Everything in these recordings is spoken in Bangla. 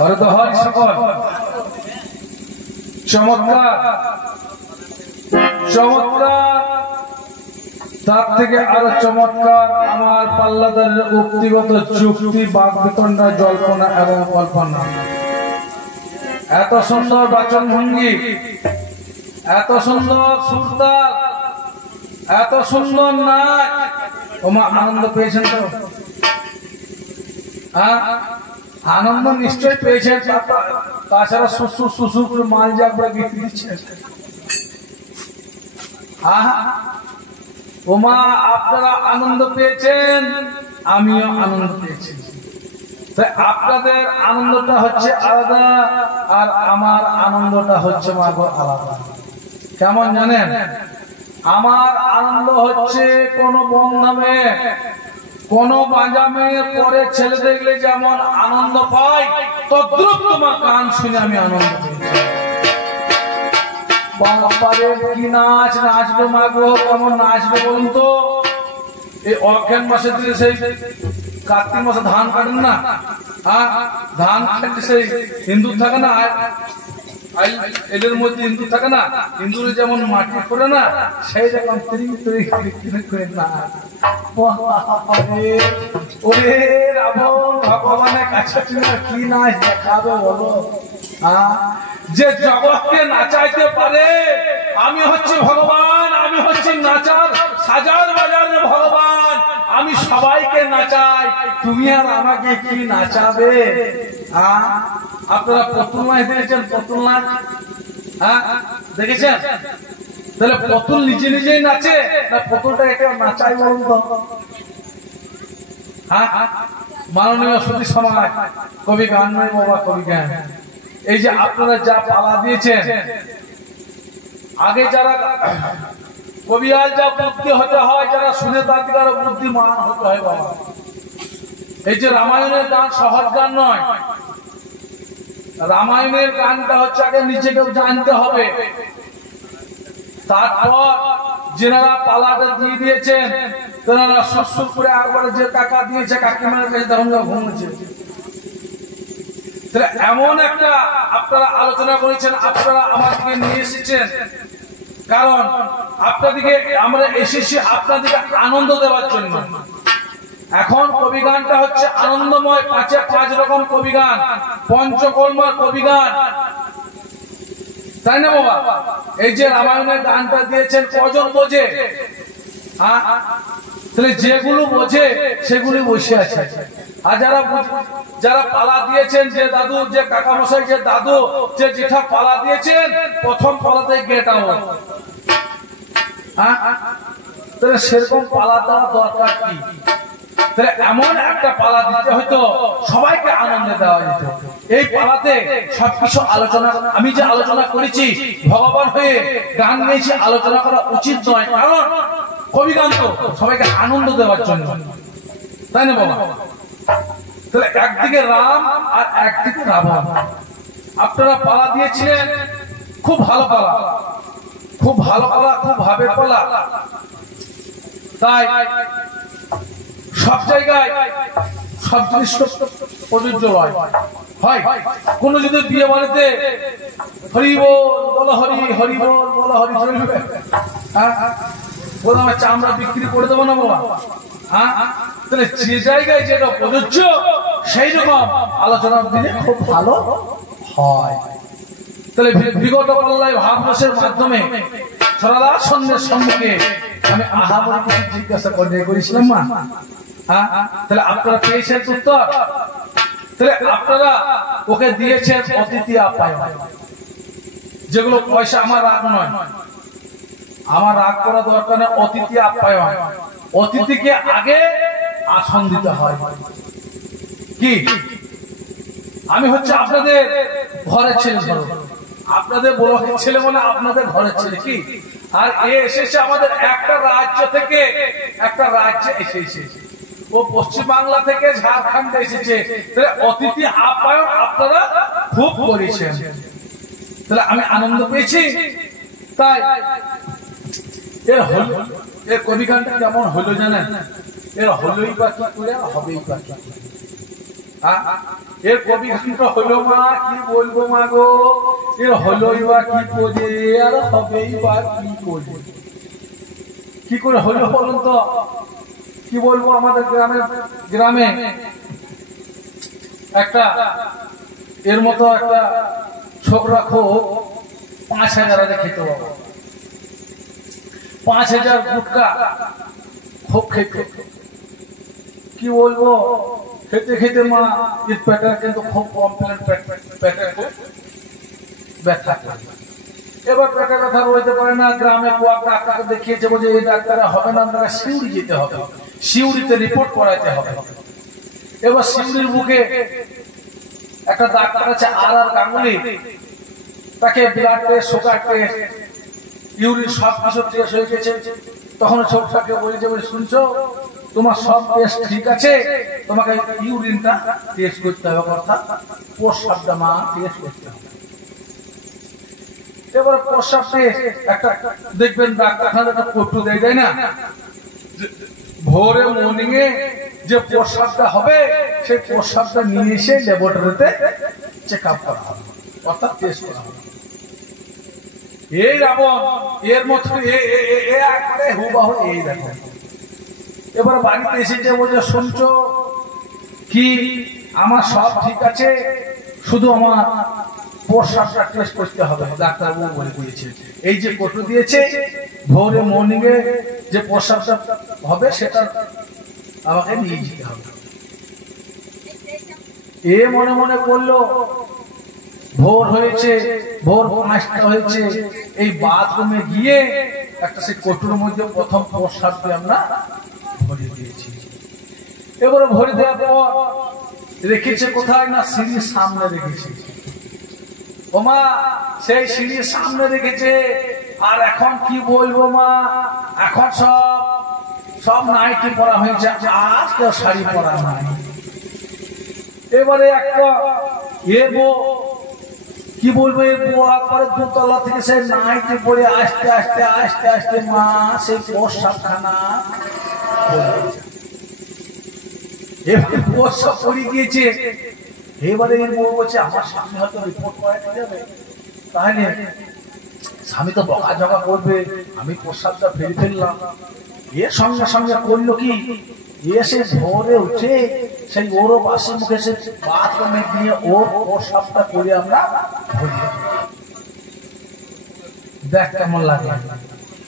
হরে তো হয় সকল চমৎকার চমৎকার। তার থেকে আরো চমৎকার আমার পাল্লাদারের উক্তিগত যুক্তি, বাগবিতণ্ডা, জল্পনা এবং কল্পনা। এত সুন্দর বাচন ভঙ্গি, এত সুন্দর সুরতাল, এত সুন্দর নাচ। ওমা আনন্দ পেয়েছেন তো? হ্যাঁ, আনন্দ নিশ্চয় পেয়েছেন। তাছাড়া শ্বশুর শ্বশুর করে মাল যে আপনারা গীতি দিচ্ছেন। ওমা আপনারা আনন্দ পেয়েছেন, আমিও আনন্দ পেয়েছি। তাই আপনাদের আনন্দটা হচ্ছে আলাদা, আর আমার আনন্দটা হচ্ছে আলাদা। কেমন জানেন? আমার আনন্দ হচ্ছে কোন বংধামে কোন বাজামে পরে ছেলে দেখলে যেমন আনন্দ পাই, তদ্রুপ তোমার গান শুনে আমি আনন্দ পেয়েছি। কি নাচ নাচবে মাগো, কেমন নাচবে বলুন তো? এই অজ্ঞান মাসে দিলে সেই কার্তিক মাসে ধান কাটেন না, হ্যাঁ ধান কাটতে সেই হিন্দু থাকে না, এদের মধ্যে হিন্দু থাকে না, হিন্দুরা যেমন মাটি করে না, সেই রকম ভগবানের কাছে কি নাচ দেখাবে বলো? যে জগৎকে নাচাইতে পারে, আমি হচ্ছে ভগবান, আমি হচ্ছে নাচার সাজার বাজারের ভগবান, আমি সবাইকে নাচাই, তুমি আর আমাকে কি নাচাবে? আপনারা পুতুল নাচ দেখেছেন? পুতুল নাচ দেখেছেন? তাহলে পুতুল নিজে নিজেই নাচে না পুতুলটা একে নাচাই বলুন তো? মাননীয় সুধী সমাজ, কবি গান নয় বাবা, কবি গান। এই যে আপনারা যা পালা দিয়েছেন, আগে যারা কবিয়াল যা বুদ্ধি হতে হয়, যারা শুনে তাদের আরো বুদ্ধিমান হতে হয় বাবা। এই যে রামায়ণের গান সহজ গান নয়, রামায়ণের গানটা হচ্ছে আগে নিজেকেও জানতে হবে, তারপর যেনারা পালাটা দিয়ে দিয়েছেন তেনারা শ্বশুর করে একবারে যে টাকা দিয়েছে কাকিমার কাছে তখন ঘুমছে। এমন একটা আপনারা আলোচনা করেছেন, আপনারা আমাদেরকে নিয়ে এসেছেন, কারণ আপনাদেরকে আমরা এসেছি আপনাদেরকে আনন্দ দেওয়ার জন্য। এখন কবি গানটা হচ্ছে আনন্দময়, 5 রকম কবি গান, পঞ্চকর্মার কবি গান, তাই না বাবা? এই যে রামায়ণের গানটা দিয়েছেন, কজন বোঝে? তাহলে যেগুলো বোঝে সেগুলি বসে আছে। আর যারা পালা দিয়েছেন, যে দাদু, যে কাকা মশাই, যে দাদু, যে জেঠা পালা দিয়েছেন, প্রথম পালাতে গেট আউট। তাহলে সেরকম পালা দেওয়া দরকার কি? তাহলে এমন একটা পালা দিতে হয়তো সবাইকে আনন্দ দেওয়া যেত। এই পালাতে সবকিছু আলোচনা, আমি যে আলোচনা করেছি ভগবান হয়ে গান গেয়েছি, আলোচনা করা উচিত নয়, কারণ কবি গান তো সবাইকে আনন্দ দেওয়ার জন্য, তাই না বাবা? তাহলে একদিকে রাম আর একদিকে রাবণ, আপনারা পালা দিয়েছিলেন, খুব ভালো পালা, খুব ভালো পালা, খুব ভাবে পালা। তাই সব জায়গায় সব জিনিস প্রযোজ্য হয়। কোন যদি বিয়ে বাড়িতে হরি বল হরি, হরি বল হরি চলবে? আমার চামড়া বিক্রি করে দেবো না বাবা? তাহলে যে জায়গায় যেটা প্রযোজ্য সেই রকম আলোচনা দিলে খুব ভালো হয়। তাহলে বিগত পাল্লায় ভাবরসের মাধ্যমে সরলার সন্ধ্যের সম্মুখে আমি আহামরি কিছু জিজ্ঞাসা করেছিলাম না? তাহলে আপনারা পেয়েছেন উত্তর। তাহলে আপনারা ওকে দিয়েছেন অতিথি আপ্যায়ন, যেগুলো পয়সা। আমার রাগ নয়, আমার রাগ করা দরকার নেই। অতিথি আপ্যায়ন, অতিথিকে আগে আসন দিতে হয়। কি আমি হচ্ছে আপনাদের ঘরের ছেলে, ধরো আপনাদের বড় ছেলে মানে আপনাদের ঘরের ছেলে, কি? আর এ এসেছে আমাদের একটা রাজ্য থেকে, একটা রাজ্যে এসেছে, ও পশ্চিম বাংলা থেকে ঝাড়খণ্ডে এসেছে। তাহলে অতিথি আপ্যায়ন আপনারা খুব করেছেন, তাহলে আমি আনন্দ পেয়েছি। তাই এর কবি গানটা কেমন হলো জানেন? এর হলোই বা কি করে, হবেই বা কি। এর কবি গানটা হলো মা কি বলবো মা গো, এর হলোই বা কি পোজে আর হবেই বা কি করে, কি করে হলো বলুন তো? কি বলবো, আমাদের গ্রামে একটা এর মতো একটা ছোকরা খোপ 5,000 খেতে পাবো, 5,000 গুটকা খুব খেতে। কি বলবো, খেতে খেতে মা এর পেটের কিন্তু খুব কমপ্লেন, পেটে খুব ব্যথা করে। এবার পেটে ব্যথা রইতে পারে না, গ্রামে কোয়া ডাক্তারকে দেখিয়েছে, বলছে এই ডাক্তারে হবে না, আপনারা শিউড়ি যেতে হবে, শিউড়িতে রিপোর্ট করাইতে হবে। এবার শিউড়ির বুকে একটা ডাক্তার আছে আর গাঙ্গুলি, তাকে blood test, sugar test, urine সব কিছু টেস্ট হয়ে গেছে। তখন ছোটটাকে বলেছে, শুনছো তোমার সব টেস্ট ঠিক আছে, তোমাকে ইউরিনটা টেস্ট করতে হবে, অর্থাৎ প্রস্রাবটা মা টেস্ট করতে হবে। এবার প্রস্রাব টেস্ট একটা দেখবেন ডাক্তারখানা একটা কটু দেয়, তাই না? ভোরে মর্নিং এ যে প্রস্রাবটা হবে সেই প্রস্রাবটা নিয়ে এসে ল্যাবরেটরিতে চেক আপ করা হবে, অর্থাৎ টেস্ট করা হবে। এই রাবণ এর মতো হুবাহু এই দেখো। এবার বাড়িতে এসেছে, বলছে শুনছো কি আমার সব ঠিক আছে, শুধু আমার প্রস্রাবটা টেস্ট করতে হবে। ডাক্তারবাবু বলে দিয়েছে এই যে কটু দিয়েছে, ভোরে মর্নিং এ যে প্রস্রাবটা হবে সেটা আমাকে নিয়ে যেতে হবে। এ মনে মনে করলো, ভোর হয়েছে, ভোর 5টা হয়েছে, এই বাথরুমে গিয়ে একটা সেই কটুর মধ্যে প্রথম প্রস্রাবটি আমরা ভরে দিয়েছি। এবারে ভরে দেওয়ার পর রেখেছে কোথায় না সিঁড়ির সামনে রেখেছে। ও মা সেই সিঁড়ির সামনে রেখেছে, আর এখন কি বলবো মা, এখন সব নাইটি পরা হয়েছে, আর কেউ শাড়ি পরা নাই। এবারে একটা কি বলবো, একবারে 2তলা থেকে সে নাইটি পরে আস্তে আস্তে আস্তে আস্তে মা সেই প্রস্রাবখানা এবারে প্রস্রাব করে গিয়েছে। এবারে এর বউ বলছে আমার স্বামী হয়তো রিপোর্ট করাতে যাবে, তাহলে স্বামী তো বকাঝকা করবে, আমি প্রস্রাবটা ফেলে ফেললাম। এর সঙ্গে সঙ্গে করলো কি, এসে ভোরে উঠে সেই ওরও বাসি মুখে সে বাথরুমে গিয়ে ওর প্রস্রাবটা করে আমরা ভরি। দেখ কেমন লাগে।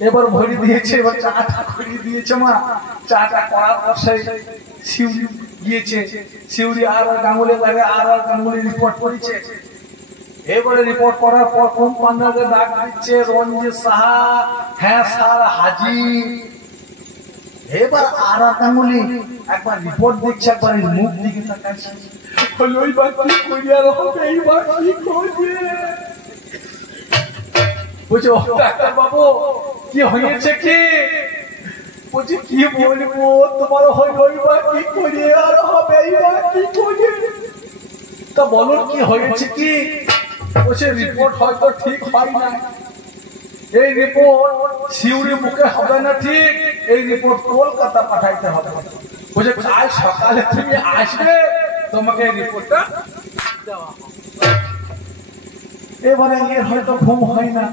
এবার ভরি দিয়েছে, এবার চাটা করিয়ে দিয়েছে মা। চাটা করার পর সেই শিউরি গিয়েছে, শিউরি আর গাঙ্গুলি লাগে, আর গাঙ্গুলি রিপোর্ট করেছে। এবারে রিপোর্ট করার পর কম্পাউন্ডারকে ডাক দিচ্ছে, রঞ্জিত সাহা, হ্যাঁ স্যার হাজির। এবার আর গাঙ্গুলি একবার রিপোর্ট দেখছে, একবার মুখ দিকে তাকাচ্ছে, হলো এইবার কি করি আর হবে, এইবার কি করবে। বলছে ও ডাক্তার বাবু কি হয়েছে কি? বলছে কি বলবো, তোমার হলো এইবার কি করি আর হবে, এইবার কি করি। তা বলুন কি হয়েছে কি? বলছে রিপোর্ট হয়তো ঠিক হয় না, এই রিপোর্ট শিউরি মুখে হবে না ঠিক, এই রিপোর্ট কলকাতা পাঠাইতে হবে। বলছে কাল সকালে তুমি আসবে, তোমাকে এই রিপোর্টটা দেওয়া হবে। এবারে এর হয়তো ঘুম হয় না,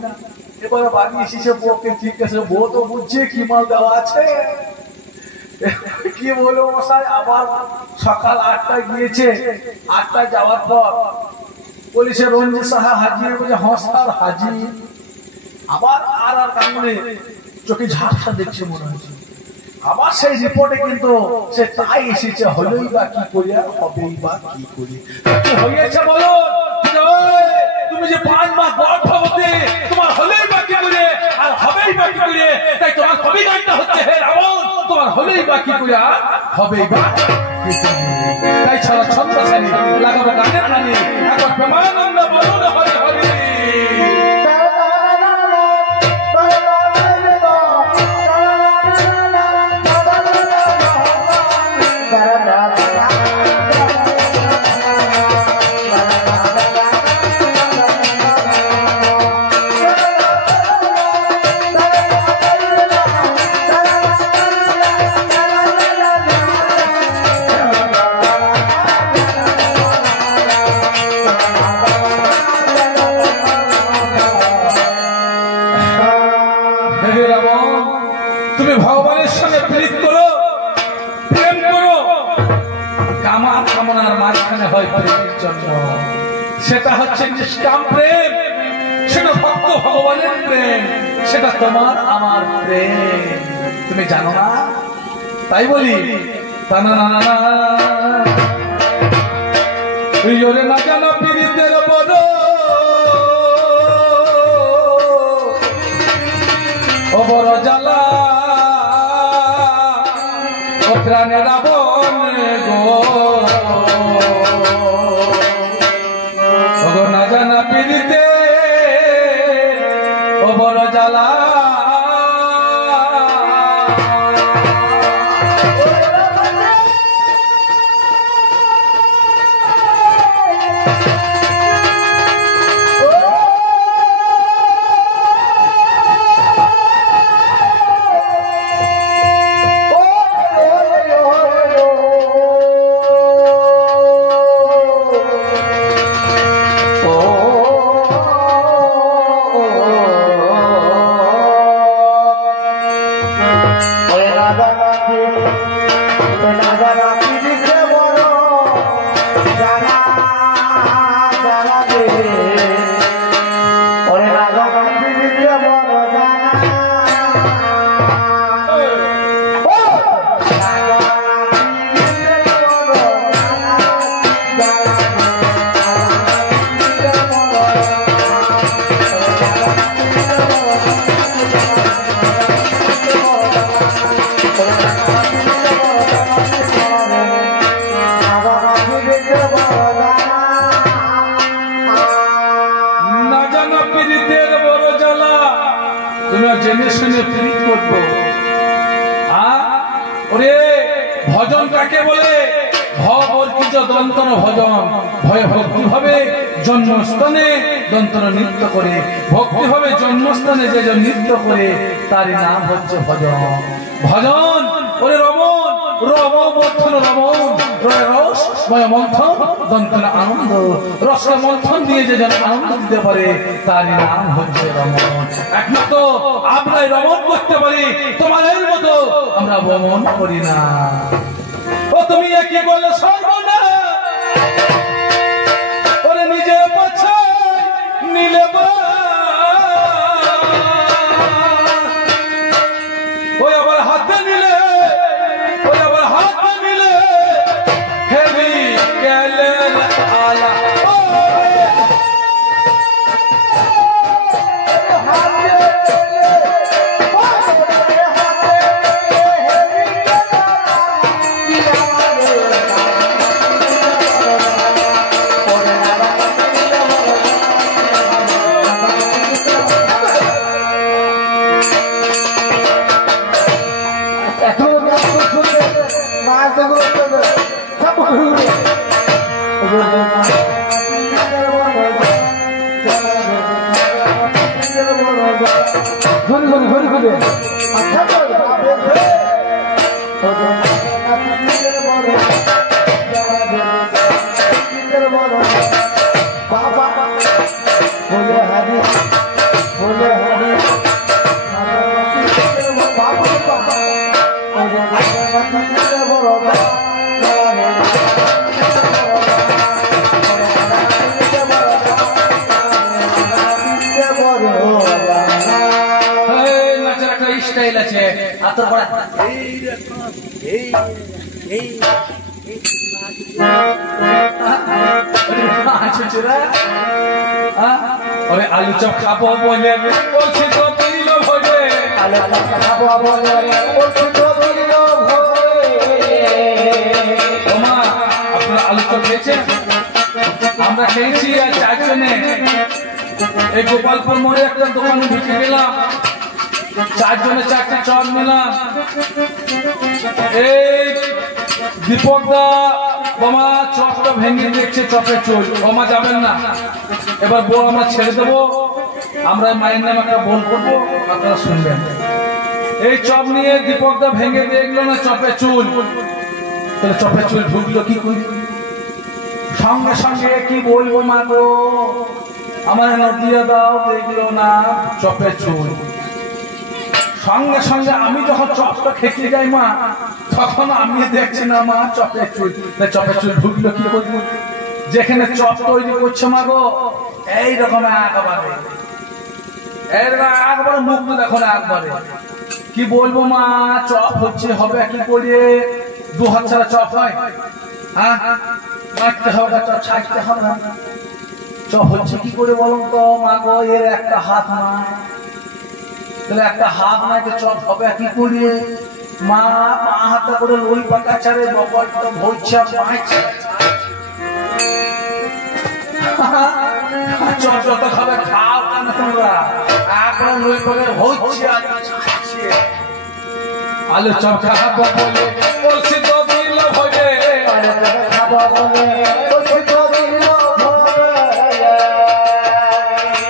এবারে বাড়ি এসেছে, বউকে জিজ্ঞাসা, বউ তো বুঝছে কি মাল দেওয়া আছে। কি বলবো মশাই, আবার সকাল 8টায় গিয়েছে, 8টায় যাওয়ার পর বলেছে রঞ্জিত সাহা হাজির। বলছে হ্যাঁ স্যার হাজির। আবার আর গাঙ্গুলি চোখে ঝাপসা দেখছে মনে হচ্ছে। আবার সেই রিপোর্টে কিন্তু সে তাই এসেছে, হলোই বা কি করি আর হবেই বা কি করি। কি হয়েছে বলো, তুমি যে 5 মাস গর্ভবতী, তোমার হলেই বা কি করে আর হবেই বা কি করে, তাই তোমার কবি গানটা হচ্ছে হে রাবণ, তোমার হলেই বা কি করে আর হবেই বা কি করে। তাই ছাড়া ছন্দ শ্রেণী লাগাবো গানের গানে, এখন প্রেমানন্দ বলুন হরে হরে। মাঝখানে হয় প্রেমের জন্য। সেটা হচ্ছে নিষ্কাম প্রেম, সেটা ভক্ত ভগবানের প্রেম, সেটা তোমার আমার প্রেম। তুমি জানো না? তাই বলি ওরে না জানো পীড়িতের বড় ও বড় জ্বালা ও প্রাণে রাবণ গো না জানা পীড়িতে ও বড় জ্বালা। জেনে শুনে প্রীত করবো। ভজন কাকে বলে? ভবর্কিত দন্তন ভজন। ভয়ে ভক্তি ভাবে জন্মস্থানে দন্তন নৃত্য করে, ভক্তি ভাবে জন্মস্থানে যে নৃত্য করে তারই নাম হচ্ছে ভজন। ভজন ওরে রমন রম মন্থন রমন রস মন্থন দন্তন আনন্দ, রস মন্থন দিয়ে যে যেন আনন্দ দিতে পারে তারই নাম হচ্ছে রমন। একমাত্র আমরাই রমন করতে পারি, তোমাদের মতো আমরা ভ্রমণ করি না। ও তুমি কি বলে সর্বনা ওরে নিজে পাছে নিলে ওই আবার হাতে নিলে, ওই আবার হাতে নিলে হেবি গেলে আলা আলু চপ খাবো বলে বলছি তো দিল ভোজে, আলু চপ খাবো বলে বলছি তো দিল ভোজে। ওমা আপনারা আলু চপ খেয়েছেন? আমরা খেয়েছি আর চারজনে এই গোপালপুর মোড়ে একটা দোকানে ঢুকে গেলাম, চারজনে চারটে চপ নিলাম। এই দীপক দা বোমা চপটা ভেঙে দেখছে চপের চুল, বোমা যাবেন না, এবার বউ আমরা ছেড়ে দেবো, আমরা মায়ের নামে একটা বল করবো, আপনারা শুনবেন। এই চপ নিয়ে দীপক দা ভেঙে দেখলো না চপের চুল, তাহলে চপের চুল ঢুকলো কি করি? সঙ্গে সঙ্গে কি বলবো মা গো, আমার নদিয়া দাও, দেখলো না চপের চুল। সঙ্গে সঙ্গে আমি যখন চপটা খেতে যাই মা, তখন আমি দেখছি না মা চপের চুল ঢুকলো কি করবো, যেখানে চপ তৈরি করছে মা গো এইরকম একবারে মুখ দেখো না একবারে। কি বলবো মা, চপ হচ্ছে হবে কি করে, 2 হাত ছাড়া চপ হয়? হ্যাঁ, নাচতে হবে চপ, ছাড়তে হবে না। চপ হচ্ছে কি করে বলুন তো মা গো, এর একটা হাত নাই, তাহলে একটা হাত নাই তো চপ হবে কি করে মা? 5 হাতে করে লই পাকা চারে বকল তো ভইছে মাইছে চপ যত খাবে খাও কেন তোমরা, এখন লই পাকা হচ্ছে আলু চপ খাবো বলে বলছি তো দিল ভরে, আলু চপ খাবো বলে বলছি তো দিল ভরে।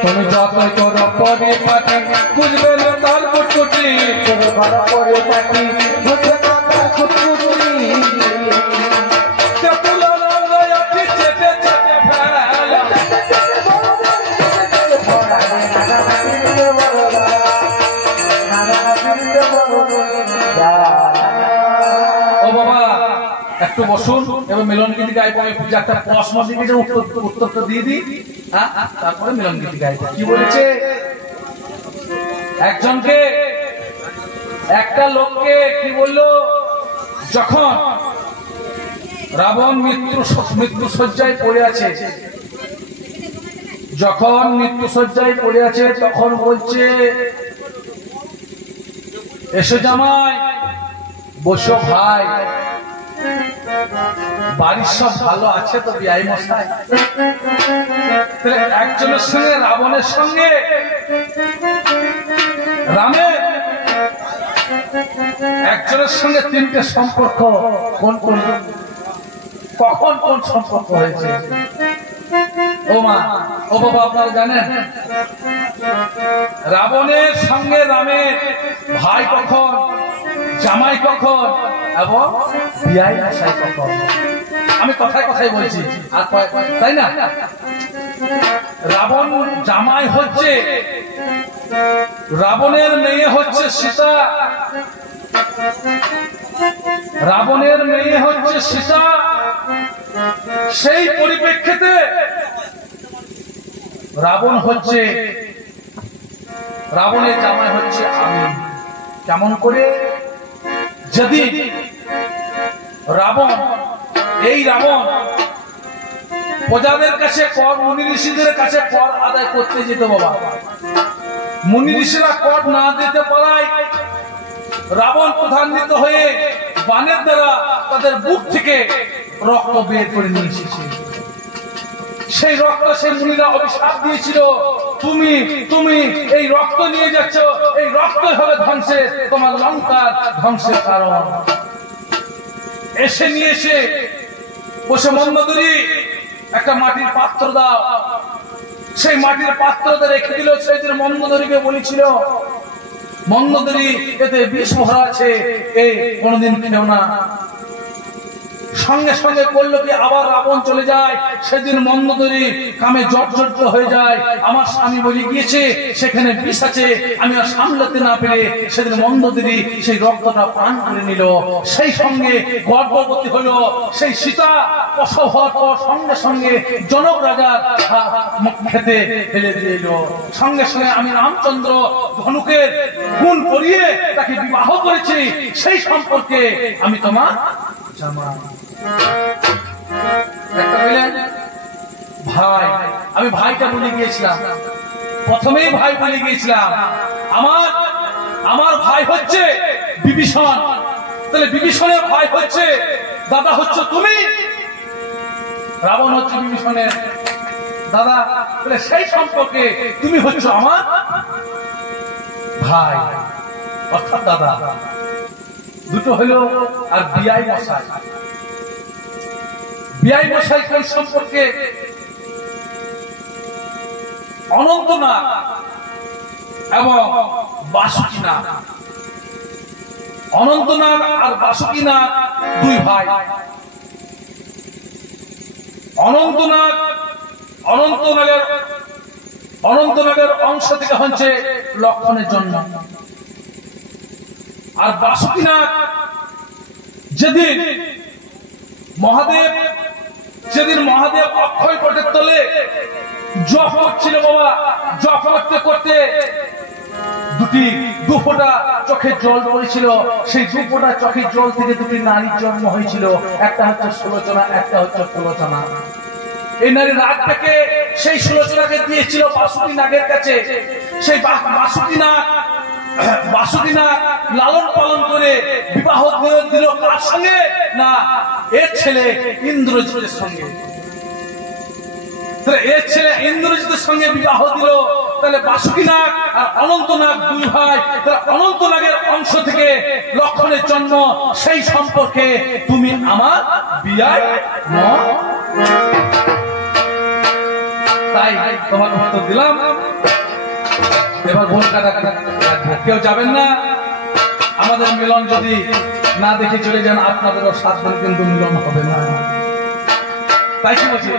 তুমি যতই করো পরে পাটি বুঝবে না তার কুটকুটি, তুমি ভালো করে পাটি বুঝবে না তার কুটকুটি। তেপুলা রাঙ্গায়া চেটে চেটে ফেলা, ও বাবা একটু বসুন, এবার মিলন গীতি গাইবো। একটা প্রশ্ন দিকে উত্তরটা দিয়ে দিই, তারপরে মিলন গীতি গাইবো। কি বলেছে, একজনকে একটা লোককে কি বললো, যখন রাবণ মৃত্যু শয্যায় পড়ে আছে, যখন মৃত্যু শয্যায় পড়ে আছে তখন বলছে এসো জামাই বসো ভাই, বাড়ির সব ভালো আছে তো বিআই মশাই? একজনের সঙ্গে রাবণের সঙ্গে রামের, একজনের সঙ্গে 3টে সম্পর্ক, কোন কোন কখন কোন সম্পর্ক হয়েছে ও মা ও বাবা আপনারা জানেন? রাবণের সঙ্গে রামের ভাই কখন, জামাই কখন এবং বিআই মশাই কখন? আমি কথায় কথায় বলছি, আর তাই না? রাবণ জামাই হচ্ছে, রাবণের মেয়ে হচ্ছে সীতা, রাবণের মেয়ে হচ্ছে সীতা। সেই পরিপ্রেক্ষিতে রাবণ হচ্ছে, রাবণের জামাই হচ্ছে আমি। কেমন করে? যদি রাবণ, এই রাবণ প্রজাদের কাছে কর, মুনি ঋষিদের কাছে কর আদায় করতে যেত বাবা, মুনি ঋষিরা কর না দিতে পারায় রাবণ প্রধান্বিত হয়ে বানের দ্বারা তাদের বুক থেকে রক্ত বের করে নিয়ে এসেছে। সেই রক্ত সেই মুনিরা অভিশাপ দিয়েছিল, তুমি তুমি এই রক্ত নিয়ে যাচ্ছ, এই রক্তই হবে ধ্বংসের, তোমার লঙ্কার ধ্বংসের কারণ। এসে নিয়ে এসে বসে মন্দোদরী একটা মাটির পাত্র দাও, সেই মাটির পাত্রতে রেখে দিল। সেদিন মন্দোদরীকে বলেছিল, মন্দোদরী এতে বিষ ভরা আছে, এই কোনোদিন খেও না। সঙ্গে সঙ্গে করলো কি, আবার রাবণ চলে যায়। সেদিন মন্দোদরী কামে জর্জরিত হয়ে যায়, আমার স্বামী বলে গিয়েছে সেখানে বিষ আছে, আমি আর সামলাতে না পেরে সেদিন মন্দোদরী সেই রক্তটা পান করে নিল। সেই সঙ্গে গর্ভবতী হলো সেই সীতা। প্রসব হওয়ার পর সঙ্গে সঙ্গে জনক রাজার খেতে ফেলে দিল। সঙ্গে সঙ্গে আমি রামচন্দ্র ধনুকের গুণ পরিয়ে তাকে বিবাহ করেছি, সেই সম্পর্কে আমি তোমার জামাই। একটা বললেন ভাই, আমি ভাইটা বলে গিয়েছিলাম, প্রথমেই ভাই বলে গিয়েছিলাম, আমার ভাই হচ্ছে বিভীষণ। তাহলে বিভীষণের ভাই হচ্ছে দাদা হচ্ছে তুমি, রাবণ হচ্ছে বিভীষণের দাদা। তাহলে সেই সম্পর্কে তুমি হচ্ছে আমার ভাই, অর্থাৎ দাদা। দুটো হলো। আর বিআই মশাই, বিআই মশাই কোন সম্পর্কে? অনন্তনাগ এবং বাসুকীনাগ। অনন্তনাগ আর বাসুকীনাগ 2 ভাই। অনন্তনাগের অংশ থেকে হচ্ছে লক্ষণের জন্ম। আর বাসুকিনাগ যেদিন মহাদেব অক্ষয় বটের তলে জপ করছিল বাবা, জপ করতে করতে দু ফোঁটা চোখের জল পড়েছিল। সেই 2 ফোঁটা চোখের জল থেকে 2টি নারীর জন্ম হয়েছিল, একটা হচ্ছে সুলোচনা, একটা হচ্ছে কুলোচনা। এই নারী রাগ থেকে সেই সুলোচনাকে দিয়েছিল বাসুকি নাগের কাছে। সেই বাসুকি নাগ লালন পালন করে বিবাহ দিল কার সঙ্গে? না, এর ছেলে ইন্দ্রজিতের সঙ্গে। এর ছেলে ইন্দ্রজিতের সঙ্গে বিবাহ দিল। তাহলে বাসুকি নাগ আর অনন্ত নাগ 2 ভাই। অনন্ত নাগের অংশ থেকে লক্ষণের জন্ম। সেই সম্পর্কে তুমি আমার বিয়ায় তাই তোমাকে উত্তর দিলাম। এবার ভোট কাটা কেউ যাবেন না। আমাদের মিলন যদি না দেখে চলে যান, আপনাদেরও 7 দিন কিন্তু মিলন হবে না। তাই কি বলছি?